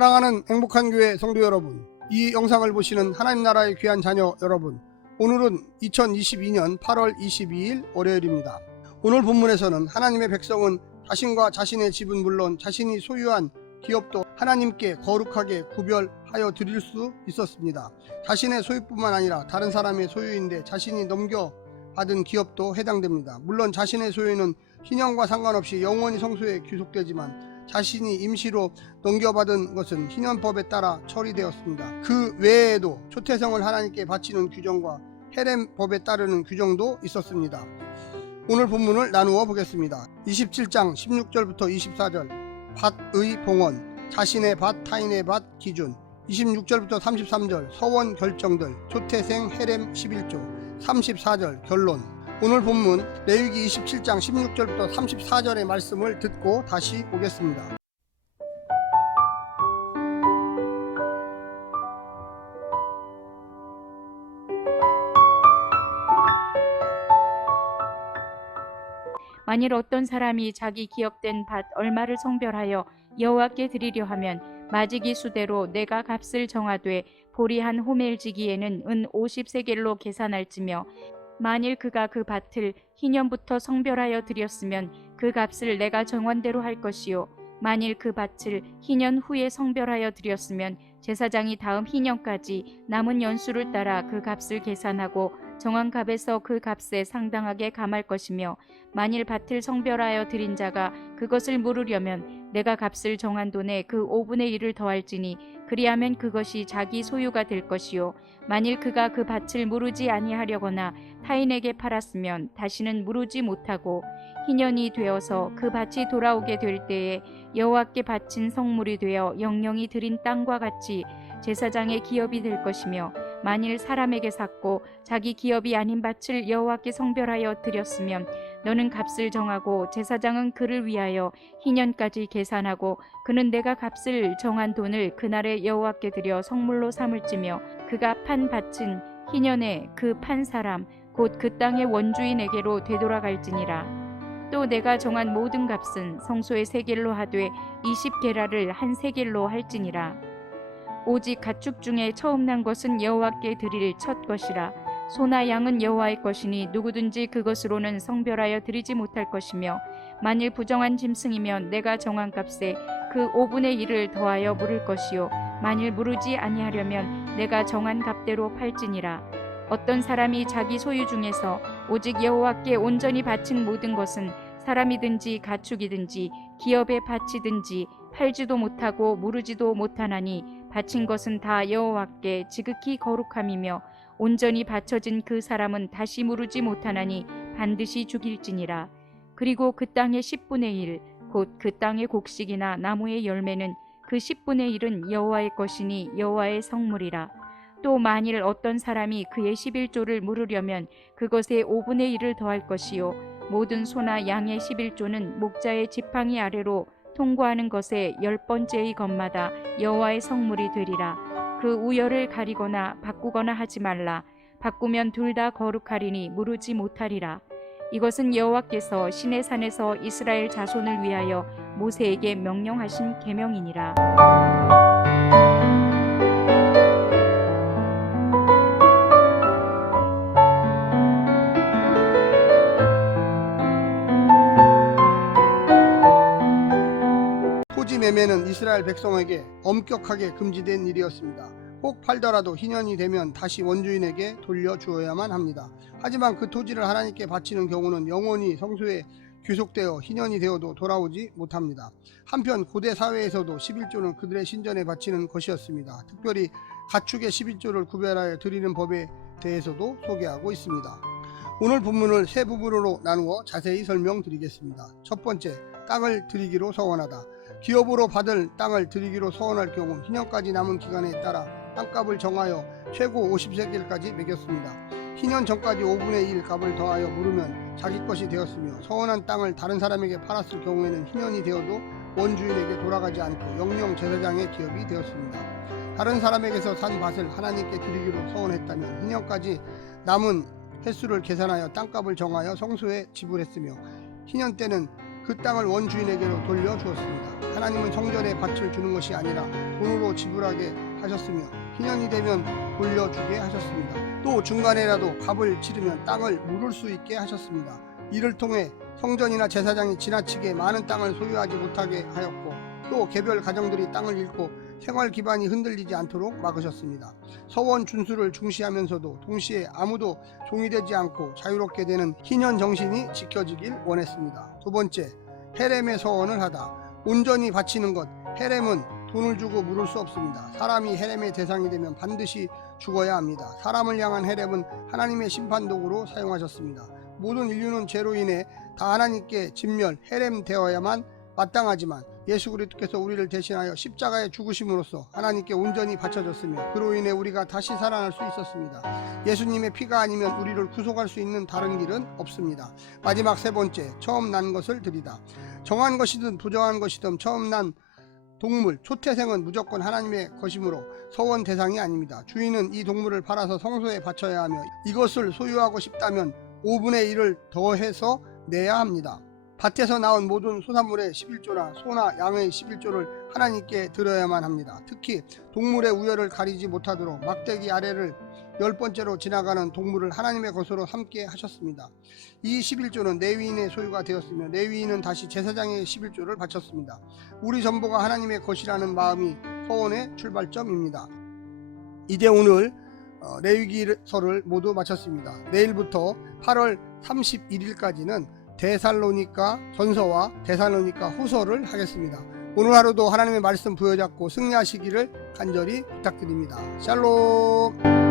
사랑하는 행복한 교회 성도 여러분, 이 영상을 보시는 하나님 나라의 귀한 자녀 여러분, 오늘은 2022년 8월 22일 월요일입니다. 오늘 본문에서는 하나님의 백성은 자신과 자신의 집은 물론 자신이 소유한 기업도 하나님께 거룩하게 구별하여 드릴 수 있었습니다. 자신의 소유뿐만 아니라 다른 사람의 소유인데 자신이 넘겨받은 기업도 해당됩니다. 물론 자신의 소유는 희년과 상관없이 영원히 성소에 귀속되지만 자신이 임시로 넘겨받은 것은 희년법에 따라 처리되었습니다. 그 외에도 초태성을 하나님께 바치는 규정과 헤렘법에 따르는 규정도 있었습니다. 오늘 본문을 나누어 보겠습니다. 27장 16절부터 24절 밭의 봉헌, 자신의 밭, 타인의 밭 기준, 26절부터 33절 서원 결정들, 초태생 헤렘 11조, 34절 결론. 오늘 본문 레위기 27장 16절부터 34절의 말씀을 듣고 다시 보겠습니다. 만일 어떤 사람이 자기 기업된 밭 얼마를 성별하여 여호와께 드리려 하면 마지기 수대로 내가 값을 정하되 보리 한 호멜지기에는 은 50세겔로 계산할지며 만일 그가 그 밭을 희년부터 성별하여 드렸으면 그 값을 내가 정한 대로 할 것이요 만일 그 밭을 희년 후에 성별하여 드렸으면 제사장이 다음 희년까지 남은 연수를 따라 그 값을 계산하고 정한 값에서 그 값에 상당하게 감할 것이며 만일 밭을 성별하여 드린 자가 그것을 물으려면 내가 값을 정한 돈에 그 5분의 1을 더할지니 그리하면 그것이 자기 소유가 될 것이요 만일 그가 그 밭을 무르지 아니하려거나 타인에게 팔았으면 다시는 무르지 못하고 희년이 되어서 그 밭이 돌아오게 될 때에 여호와께 바친 성물이 되어 영영이 드린 땅과 같이 제사장의 기업이 될 것이며 만일 사람에게 샀고 자기 기업이 아닌 밭을 여호와께 성별하여 드렸으면 너는 값을 정하고 제사장은 그를 위하여 희년까지 계산하고 그는 내가 값을 정한 돈을 그날에 여호와께 드려 성물로 삼을지며 그가 판 밭은 희년에 그 판 사람 곧 그 땅의 원주인에게로 되돌아갈지니라. 또 내가 정한 모든 값은 성소의 세겔로 하되 20게라를 한 세겔로 할지니라. 오직 가축 중에 처음 난 것은 여호와께 드릴 첫 것이라. 소나 양은 여호와의 것이니 누구든지 그것으로는 성별하여 드리지 못할 것이며 만일 부정한 짐승이면 내가 정한 값에 그 5분의 1을 더하여 물을 것이요 만일 무르지 아니하려면 내가 정한 값대로 팔지니라. 어떤 사람이 자기 소유 중에서 오직 여호와께 온전히 바친 모든 것은 사람이든지 가축이든지 기업에 바치든지 팔지도 못하고 무르지도 못하나니 바친 것은 다 여호와께 지극히 거룩함이며 온전히 바쳐진 그 사람은 다시 무르지 못하나니 반드시 죽일지니라. 그리고 그 땅의 10분의 1 곧 그 땅의 곡식이나 나무의 열매는 그 10분의 1은 여호와의 것이니 여호와의 성물이라. 또 만일 어떤 사람이 그의 11조를 물으려면 그것에 5분의 1을 더할 것이요 모든 소나 양의 11조는 목자의 지팡이 아래로 통과하는 것에 10번째의 것마다 여호와의 성물이 되리라. 그 우열을 가리거나 바꾸거나 하지 말라. 바꾸면 둘 다 거룩하리니 무르지 못하리라. 이것은 여호와께서 시내 산에서 이스라엘 자손을 위하여 모세에게 명령하신 계명이니라. 토지 매매는 이스라엘 백성에게 엄격하게 금지된 일이었습니다. 혹 팔더라도 희년이 되면 다시 원주인에게 돌려주어야만 합니다. 하지만 그 토지를 하나님께 바치는 경우는 영원히 성소에 귀속되어 희년이 되어도 돌아오지 못합니다. 한편 고대 사회에서도 11조는 그들의 신전에 바치는 것이었습니다. 특별히 가축의 11조를 구별하여 드리는 법에 대해서도 소개하고 있습니다. 오늘 본문을 세 부분으로 나누어 자세히 설명드리겠습니다. 첫 번째, 땅을 드리기로 서원하다. 기업으로 받을 땅을 드리기로 서원할 경우 희년까지 남은 기간에 따라 땅값을 정하여 최고 50세겔까지 매겼습니다. 희년 전까지 5분의 1 값을 더하여 물으면 자기 것이 되었으며 서원한 땅을 다른 사람에게 팔았을 경우에는 희년이 되어도 원주인에게 돌아가지 않고 영영 제사장의 기업이 되었습니다. 다른 사람에게서 산 밭을 하나님께 드리기로 서원했다면 희년까지 남은 횟수를 계산하여 땅값을 정하여 성소에 지불했으며 희년 때는 그 그 땅을 원주인에게로 돌려주었습니다. 하나님은 성전에 밭을 주는 것이 아니라 돈으로 지불하게 하셨으며 희년이 되면 돌려주게 하셨습니다. 또 중간에라도 값을 치르면 땅을 물을 수 있게 하셨습니다. 이를 통해 성전이나 제사장이 지나치게 많은 땅을 소유하지 못하게 하였고 또 개별 가정들이 땅을 잃고 생활 기반이 흔들리지 않도록 막으셨습니다. 서원 준수를 중시하면서도 동시에 아무도 종이 되지 않고 자유롭게 되는 희년 정신이 지켜지길 원했습니다. 두 번째, 헤렘의 서원을 하다. 온전히 바치는 것. 헤렘은 돈을 주고 물을 수 없습니다. 사람이 헤렘의 대상이 되면 반드시 죽어야 합니다. 사람을 향한 헤렘은 하나님의 심판도구로 사용하셨습니다. 모든 인류는 죄로 인해 다 하나님께 진멸, 헤렘되어야만 마땅하지만 예수 그리스도께서 우리를 대신하여 십자가에 죽으심으로써 하나님께 온전히 바쳐졌으며 그로 인해 우리가 다시 살아날 수 있었습니다. 예수님의 피가 아니면 우리를 구속할 수 있는 다른 길은 없습니다. 마지막 세 번째, 처음 난 것을 드리다. 정한 것이든 부정한 것이든 처음 난 동물, 초태생은 무조건 하나님의 것이므로 서원 대상이 아닙니다. 주인은 이 동물을 팔아서 성소에 바쳐야 하며 이것을 소유하고 싶다면 5분의 1을 더해서 내야 합니다. 밭에서 나온 모든 소산물의 11조나 소나 양의 11조를 하나님께 드려야만 합니다. 특히 동물의 우열을 가리지 못하도록 막대기 아래를 10번째로 지나가는 동물을 하나님의 것으로 삼게 하셨습니다. 이 11조는 레위인의 소유가 되었으며 레위인은 다시 제사장의 11조를 바쳤습니다. 우리 전부가 하나님의 것이라는 마음이 서원의 출발점입니다. 이제 오늘 레위기서를 모두 마쳤습니다. 내일부터 8월 31일까지는 데살로니가 전서와 데살로니가 후서를 하겠습니다. 오늘 하루도 하나님의 말씀 부여잡고 승리하시기를 간절히 부탁드립니다. 샬롬.